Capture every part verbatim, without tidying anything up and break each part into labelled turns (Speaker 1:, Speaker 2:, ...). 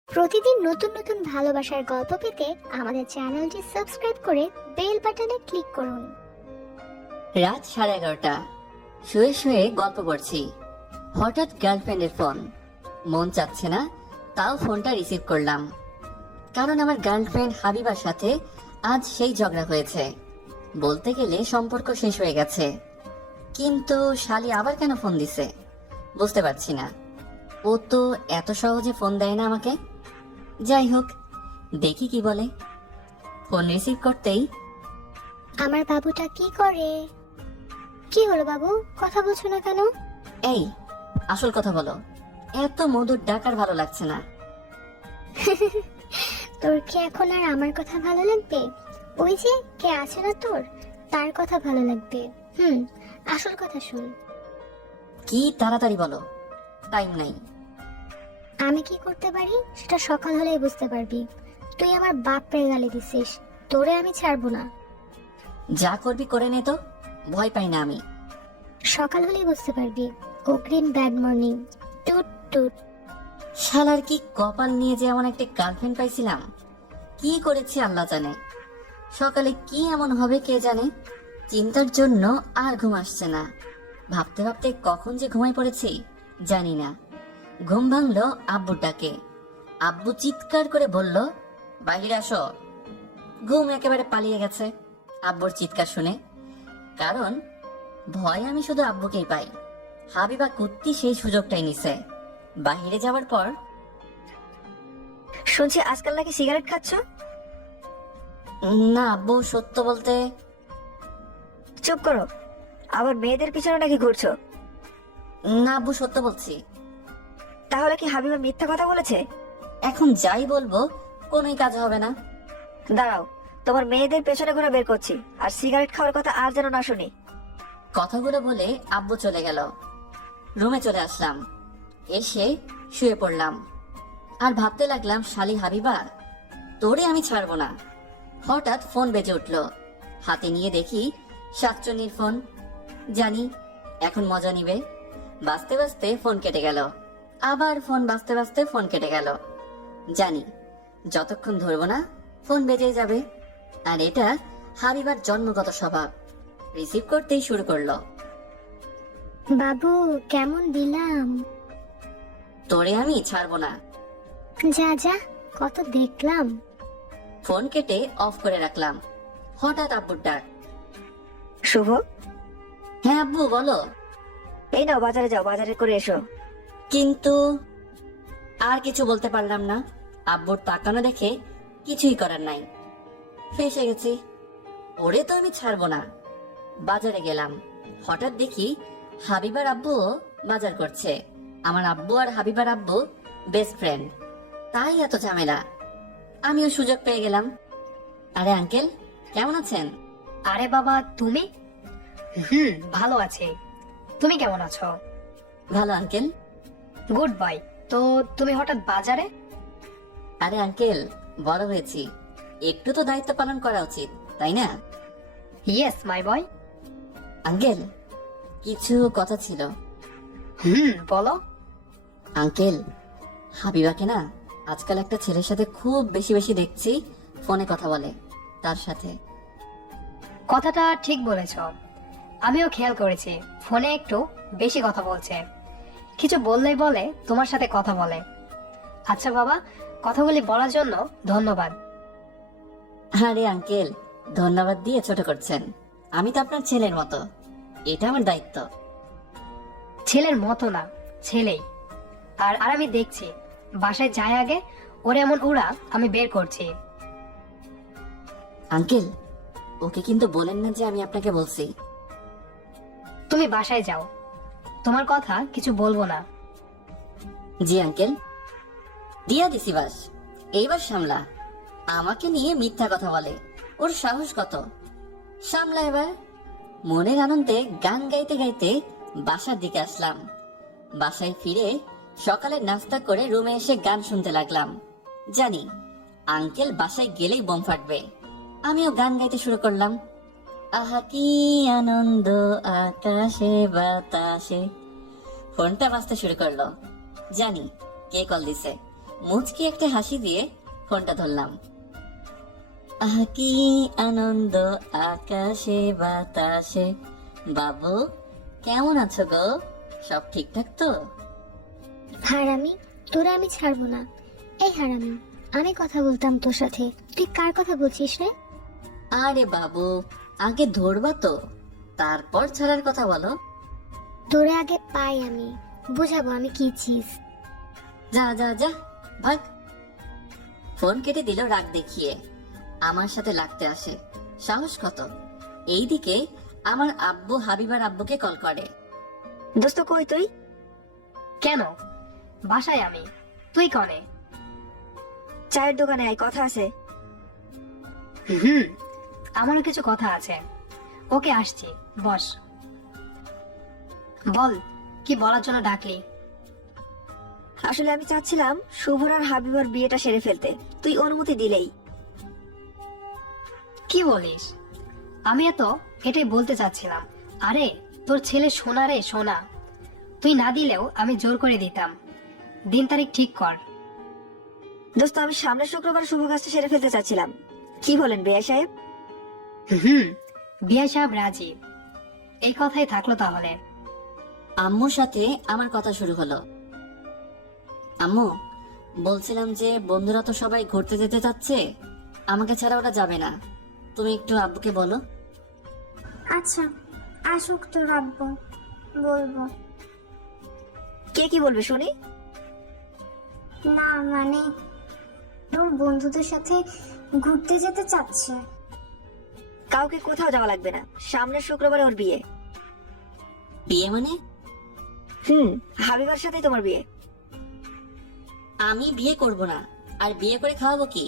Speaker 1: প্রতিদিন নতুন নতুন ভালোবাসার গল্প পেতে আমাদের চ্যানেলটি সাবস্ক্রাইব করে বেল বাটনে ক্লিক করুন।
Speaker 2: রাত সাড়ে এগারোটা। শুয়ে শুয়ে গল্প করছি, হঠাৎ গার্লফ্রেন্ডের ফোন। মন চাচ্ছে না, তাও ফোনটা রিসিভ করলাম, কারণ আমার গার্লফ্রেন্ড হাবিবার সাথে আজ সেই ঝগড়া হয়েছে। বলতে গেলে সম্পর্ক শেষ হয়ে গেছে, কিন্তু শালি আবার কেন ফোন দিছে বুঝতে পারছি না। ও তো এত সহজে ফোন দেয় না আমাকে। যাই হোক, দেখি কি বলে। ফোন রিসিভ করতেই,
Speaker 1: আমার বাবুটা কি করে? কি হলো বাবু, কথা বলছো না কেন?
Speaker 2: এই আসল কথা বলো, এত মধুর ডাকার ভালো লাগছে না।
Speaker 1: তোর কি এখন আর আমার কথা ভালো লাগবে? ওই যে কে আছে না তোর, তার কথা ভালো লাগবে। হুম, আসল কথা শুন।
Speaker 2: কি তাড়াতাড়ি বলো, টাইম নাই।
Speaker 1: আমি কি করতে পারি সেটা সকাল হলেই বুঝতে পারবি। তুই আমার বাপের গালি দিছিস, তোরে আমি ছাড়বো না।
Speaker 2: যা করবি করে নে তো, ভয় পাই না আমি।
Speaker 1: সকাল হলেই বুঝতে পারবি। অগ্রিম ব্যাড মর্নিং। টুট টুট।
Speaker 2: শালার কি কপাল নিয়ে যে এমন একটা গার্লফ্রেন্ড পাইছিলাম। কি করেছি আল্লাহ জানে। সকালে কি এমন হবে কে জানে। চিন্তার জন্য আর ঘুম আসছে না। ভাবতে ভাবতে কখন যে ঘুমাই পড়েছি জানি না। ঘুম ভাঙলো আব্বুর ডাকে। আব্বু চিৎকার করে বলল, বাইরে আসো। ঘুম একেবারে পালিয়ে গেছে আব্বুর চিৎকার শুনে। কারণ ভয় আমি শুধু আব্বুকেই পাই। হাবিবা কুত্তি সেই সুযোগটাই নিছে। বাহিরে যাওয়ার পর,
Speaker 3: শুনছি আজকাল নাকি সিগারেট খাচ্ছ?
Speaker 2: না আব্বু, সত্য বলতে।
Speaker 3: চুপ করো, আবার মেয়েদের পিছনে নাকি ঘুরছো?
Speaker 2: না আব্বু, সত্য বলছি।
Speaker 3: তাহলে কি হাবিবা মিথ্যা কথা বলেছে?
Speaker 2: এখন যাই বলবো কোনোই কাজ হবে না।
Speaker 3: দাঁড়াও, তোমার মেয়েদের পেছনে ঘোরা বের করছি, আর সিগারেট খাওয়ার কথা আর যেন না শুনি।
Speaker 2: কথাগুলো বলে আব্বু চলে গেল। রুমে চলে আসলাম, এসে শুয়ে পড়লাম আর ভাবতে লাগলাম, শালি হাবিবা, তোরে আমি ছাড়বো না। হঠাৎ ফোন বেজে উঠলো। হাতে নিয়ে দেখি শাকচুন্নির ফোন। জানি এখন মজা নিবে। বাজতে বাজতে ফোন কেটে গেল। আবার ফোন বাজতে বাজতে ফোন কেটে গেল। জানি যতক্ষণ ধরবো না ফোন বেজেই যাবে। আর এটা হাবিবার জন্মগত স্বভাব। রিসিভ করতেই শুরু করলো,
Speaker 1: বাবু কেমন দিলাম?
Speaker 2: তোরে আমি ছাড়বো না।
Speaker 1: যা যা, কত দেখলাম।
Speaker 2: ফোন কেটে অফ করে রাখলাম। হঠাৎ আব্বুর ডাক।
Speaker 3: শুভ,
Speaker 2: হ্যাঁ আব্বু বলো।
Speaker 3: এই নাও বাজারে যাও, বাজারে করে এসো।
Speaker 2: কিন্তু আর কিছু বলতে পারলাম না। আব্বুর তাকানো দেখে কিছুই করার নাই, ফেসে গেছি। ওরে তো আমি ছাড়বো না। বাজারে গেলাম। হঠাৎ দেখি হাবিবার আব্বু বাজার করছে। আমার আব্বু আর হাবিবার আব্বু বেস্ট ফ্রেন্ড, তাই এত ঝামেলা। আমিও সুযোগ পেয়ে গেলাম। আরে আঙ্কেল, কেমন আছেন?
Speaker 4: আরে বাবা, তুমি? হুম, ভালো আছি। তুমি কেমন আছো?
Speaker 2: ভালো আঙ্কেল।
Speaker 4: Good bye. তো তুমি হঠাৎ বাজারে?
Speaker 2: আরে আঙ্কেল, বড় হয়েছি, একটু তো দায়িত্ব পালন করা উচিত, তাই না?
Speaker 4: Yes my boy.
Speaker 2: আঙ্কেল, কিছু কথা ছিল।
Speaker 4: হুম, বলো।
Speaker 2: আঙ্কেল, হাবিবাকে না আজকাল একটা ছেলের সাথে খুব বেশি বেশি দেখছি ফোনে কথা বলে, তার সাথে।
Speaker 4: কথাটা ঠিক বলেছ, আমিও খেয়াল করেছি ফোনে একটু বেশি কথা বলছে। কিছু বললেই বলে তোমার সাথে কথা বলে। আচ্ছা বাবা, কথাগুলি বলার জন্য ধন্যবাদ।
Speaker 2: আরে আঙ্কেল, ধন্যবাদ দিয়ে ছোট করছেন। আমি তো আপনার ছেলের মতো, এটা আমার দায়িত্ব।
Speaker 4: ছেলের মতো না, ছেলেই। আর আর আমি দেখছি বাসায় যায় আগে ওর এমন উড়া আমি বের করছি।
Speaker 2: আঙ্কেল, ওকে কিন্তু বলেন না যে আমি আপনাকে বলছি।
Speaker 4: তুমি বাসায় যাও, তোমার কথা কিছু বলবো না।
Speaker 2: জি আঙ্কেল। দিয়া দিছি বাস, এইবার সামলা। আমাকে নিয়ে মিথ্যা কথা বলে, ওর সাহস কত! সামলা এবার। মনের আনন্দে গান গাইতে গাইতে বাসার দিকে আসলাম। বাসায় ফিরে সকালে নাস্তা করে রুমে এসে গান শুনতে লাগলাম। জানি আঙ্কেল বাসায় গেলেই বোম ফাটবে। আমিও গান গাইতে শুরু করলাম। আহা কি আনন্দ আকাশে বাতাসে। ফোনটা বাজতে শুরু করলো। জানি কে কল দিছে। মুচকি একটা হাসি দিয়ে ফোনটা ধরলাম। আহ কি আনন্দ আকাশে বাতাসে। বাবু কেমন আছো গো? সব ঠিকঠাক তো?
Speaker 1: হারামি, তোরা আমি ছাড়বো না। এই হারামি, আমি কথা বলতাম তোর সাথে, তুই কার কথা বলছিস রে?
Speaker 2: আরে বাবু, আগে ধরবা তো, তারপর ছাড়ার কথা বলো।
Speaker 1: তোরে আগে পাই, আমি বুঝাবো আমি কি চিজ।
Speaker 2: যা যা যা, ভাগ। ফোন কেটে দিল রাগ দেখিয়ে। আমার সাথে লাগতে আসে, সাহস কত! এইদিকে আমার আব্বু হাবিবার আব্বুকে কল করে।
Speaker 3: দোস্ত কই তুই?
Speaker 4: কেন? বাসায় আমি। তুই কনে?
Speaker 3: চায়ের দোকানে আয়, কথা আছে।
Speaker 4: হুম, আমারও কিছু কথা আছে। ওকে, আসছি, বস। বল, কি বলার জন্য ডাকলি?
Speaker 3: আসলে আমি চাচ্ছিলাম শুভর আর হাবিবার বিয়েটা সেরে ফেলতে, তুই অনুমতি দিলেই।
Speaker 4: কি বলিস? আমি এত এটাই বলতে চাচ্ছিলাম। আরে তোর ছেলে সোনা রে সোনা, তুই না দিলেও আমি জোর করে দিতাম। দিন তারিখ ঠিক কর।
Speaker 3: দোস্ত, আমি সামনের শুক্রবার শুভ কাজটা সেরে ফেলতে চাচ্ছিলাম, কি বলেন বেয়া সাহেব?
Speaker 4: হুম, বিয়া সাহেব রাজি। এই কথাই থাকলো তাহলে।
Speaker 2: আম্মুর সাথে আমার কথা শুরু হলো। আম্মু, বলছিলাম যে বন্ধুরা তো সবাই ঘুরতে যেতে চাচ্ছে, আমাকে ছাড়া ওরা যাবে না। তুমি একটু আব্বুকে বলো।
Speaker 1: আচ্ছা, আসুক তোর আব্বু, বলবো।
Speaker 3: কে কি বলবে শুনি?
Speaker 1: না মানে, তোর বন্ধুদের সাথে ঘুরতে যেতে চাচ্ছে।
Speaker 3: কাউকে কোথাও যাওয়া লাগবে না, সামনের শুক্রবারে ওর বিয়ে।
Speaker 2: বিয়ে মানে?
Speaker 3: হুম, হাবিবার সাথেই তোমার বিয়ে।
Speaker 2: আমি বিয়ে করব না, আর বিয়ে করে খাওয়াবো কি?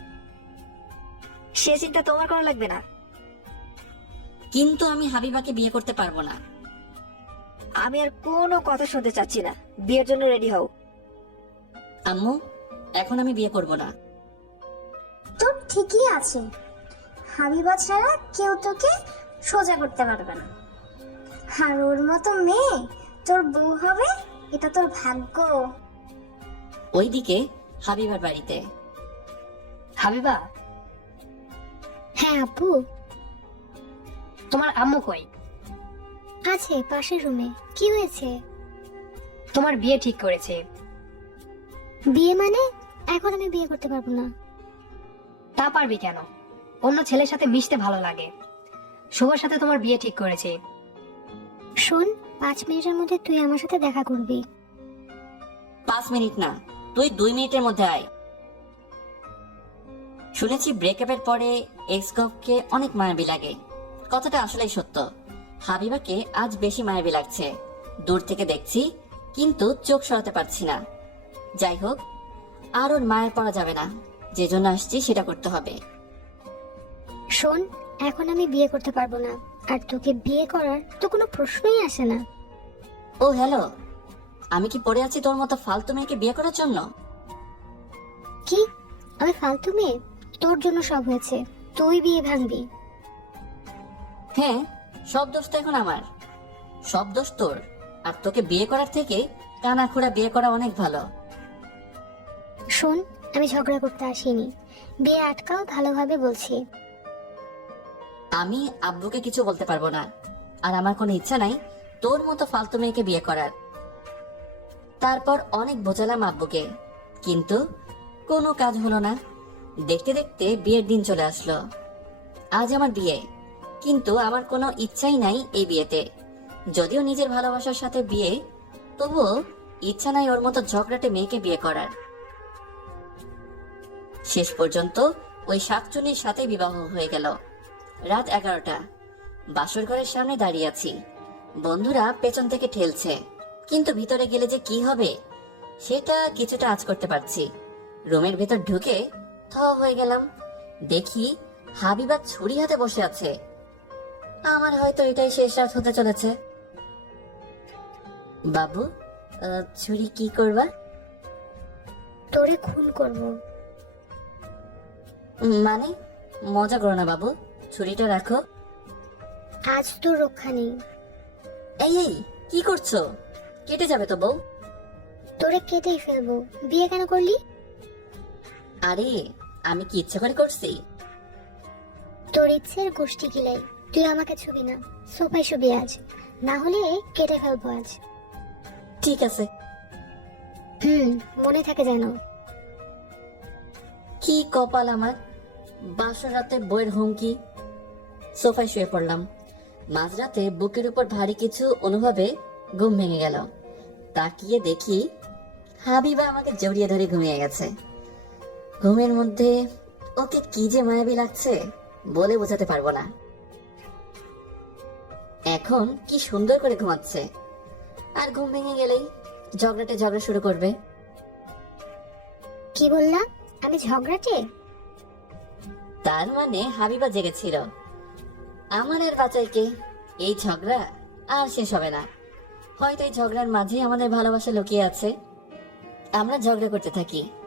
Speaker 3: সে চিন্তা তোমার করা লাগবে না।
Speaker 2: কিন্তু আমি হাবিবাকে বিয়ে করতে পারবো না।
Speaker 3: আমি আর কোনো কথা শুনতে চাচ্ছি না, বিয়ের জন্য রেডি হও।
Speaker 2: আম্মু, এখন আমি বিয়ে করব না।
Speaker 1: তোর ঠিকই আছে, হাবিবা ছাড়া কেউ তোকে সোজা করতে পারবে না। আর ওর মতো মেয়ে তোর বউ হবে, এটা তোর ভাগ্য।
Speaker 2: ওইদিকে হাবিবার বাড়িতে।
Speaker 4: হাবিবা,
Speaker 1: হ্যাঁ আপু।
Speaker 4: তোমার আম্মু কই?
Speaker 1: আছে পাশের রুমে। কি হয়েছে?
Speaker 4: তোমার বিয়ে ঠিক করেছে।
Speaker 1: বিয়ে মানে? এখন আমি বিয়ে করতে পারবো না।
Speaker 4: তা পারবি কেন? অন্য ছেলের সাথে মিশতে ভালো লাগে। শুভর সাথে তোমার বিয়ে ঠিক করেছে।
Speaker 1: শোন, পাঁচ মিনিটের মধ্যে তুই আমার সাথে দেখা করবি।
Speaker 2: পাঁচ মিনিট না, তুই দুই মিনিটের মধ্যে আয়। শুনেছি ব্রেকআপের পরে এক্স কে অনেক মায়াবী লাগে। কথাটা আসলেই সত্য। হাবিবাকে আজ বেশি মায়াবী লাগছে। দূর থেকে দেখছি, কিন্তু চোখ সরাতে পারছি না। যাই হোক, আর ওর মায়ের পড়া যাবে না। যে জন্য আসছি সেটা করতে হবে।
Speaker 1: শোন, এখন আমি বিয়ে করতে পারবো না, আর তোকে বিয়ে করার তো কোনো প্রশ্নই আসে না।
Speaker 2: ও হ্যালো, আমি কি পড়ে আছি তোর মতো ফালতু মেয়েকে বিয়ে করার জন্য?
Speaker 1: কি? আমি ফালতু মেয়ে? তোর জন্য সব হয়েছে, তুই বিয়ে ভাঙবি।
Speaker 2: হ্যাঁ, সব দোষ তো এখন আমার। সব দোষ তোর। আর তোকে বিয়ে করার থেকে কানা খোড়া বিয়ে করা অনেক ভালো।
Speaker 1: শোন, আমি ঝগড়া করতে আসিনি, বিয়ে আটকাও ভালোভাবে বলছি।
Speaker 2: আমি আব্বুকে কিছু বলতে পারবো না, আর আমার কোনো ইচ্ছা নাই তোর মতো ফালতু মেয়েকে বিয়ে করার। তারপর অনেক বোঝালাম আব্বুকে, কিন্তু কোনো কাজ হলো না। দেখতে দেখতে বিয়ের দিন চলে আসলো। আজ আমার বিয়ে, কিন্তু আমার কোনো ইচ্ছাই নাই এই বিয়েতে। যদিও নিজের ভালোবাসার সাথে বিয়ে, তবুও ইচ্ছা নাই ওর মতো ঝগড়াটে মেয়েকে বিয়ে করার। শেষ পর্যন্ত ওই শাকচুনির সাথে বিবাহ হয়ে গেল। রাত এগারোটা, বাসর ঘরের সামনে দাঁড়িয়ে আছি। বন্ধুরা পেছন থেকে ঠেলছে, কিন্তু ভিতরে গেলে যে কি হবে সেটা কিছুটা আঁচ করতে পারছি। রুমের ভেতর ঢুকে থ হয়ে গেলাম। দেখি হাবিবা ছুরি হাতে বসে আছে। আমার হয়তো এটাই শেষ রাত হতে চলেছে। বাবু, আহ, ছুরি কি করবা?
Speaker 1: তোরে খুন করব।
Speaker 2: মানে? মজা করো না বাবু, ছুরিটা রাখো।
Speaker 1: আজ তোর রক্ষা নেই।
Speaker 2: এই এই, কি করছো? কেটে যাবে তো বউ।
Speaker 1: তোরে কেটেই ফেলবো। বিয়ে কেন করলি?
Speaker 2: আরে আমি কি ইচ্ছা করে করছি?
Speaker 5: তোর ইচ্ছের গোষ্ঠী গিলাই, তুই আমাকে ছবি না, সোফায় শুবি আজ, না হলে কেটে ফেলবো আজ।
Speaker 2: ঠিক আছে।
Speaker 5: হুম, মনে থাকে যেন।
Speaker 2: কি কপাল আমার, বাসর রাতে বইয়ের হুমকি। সোফায় শুয়ে পড়লাম। মাঝরাতে বুকের উপর ভারী কিছু অনুভবে ঘুম ভেঙে গেল। তাকিয়ে দেখি হাবিবা আমাকে জড়িয়ে ধরে ঘুমিয়ে গেছে। ঘুমের মধ্যে ওকে কি যে মায়াবী লাগছে বলে বোঝাতে পারবো না। এখন কি সুন্দর করে ঘুমাচ্ছে, আর ঘুম ভেঙে গেলেই ঝগড়াটে ঝগড়া শুরু করবে।
Speaker 5: কি বললা? আমি ঝগড়াটে?
Speaker 2: তার মানে হাবিবা জেগেছিল। আমার আর বাঁচাইকে এই ঝগড়া আর শেষ হবে না। হয়তো এই ঝগড়ার মাঝে আমাদের ভালোবাসা লুকিয়ে আছে। আমরা ঝগড়া করতে থাকি,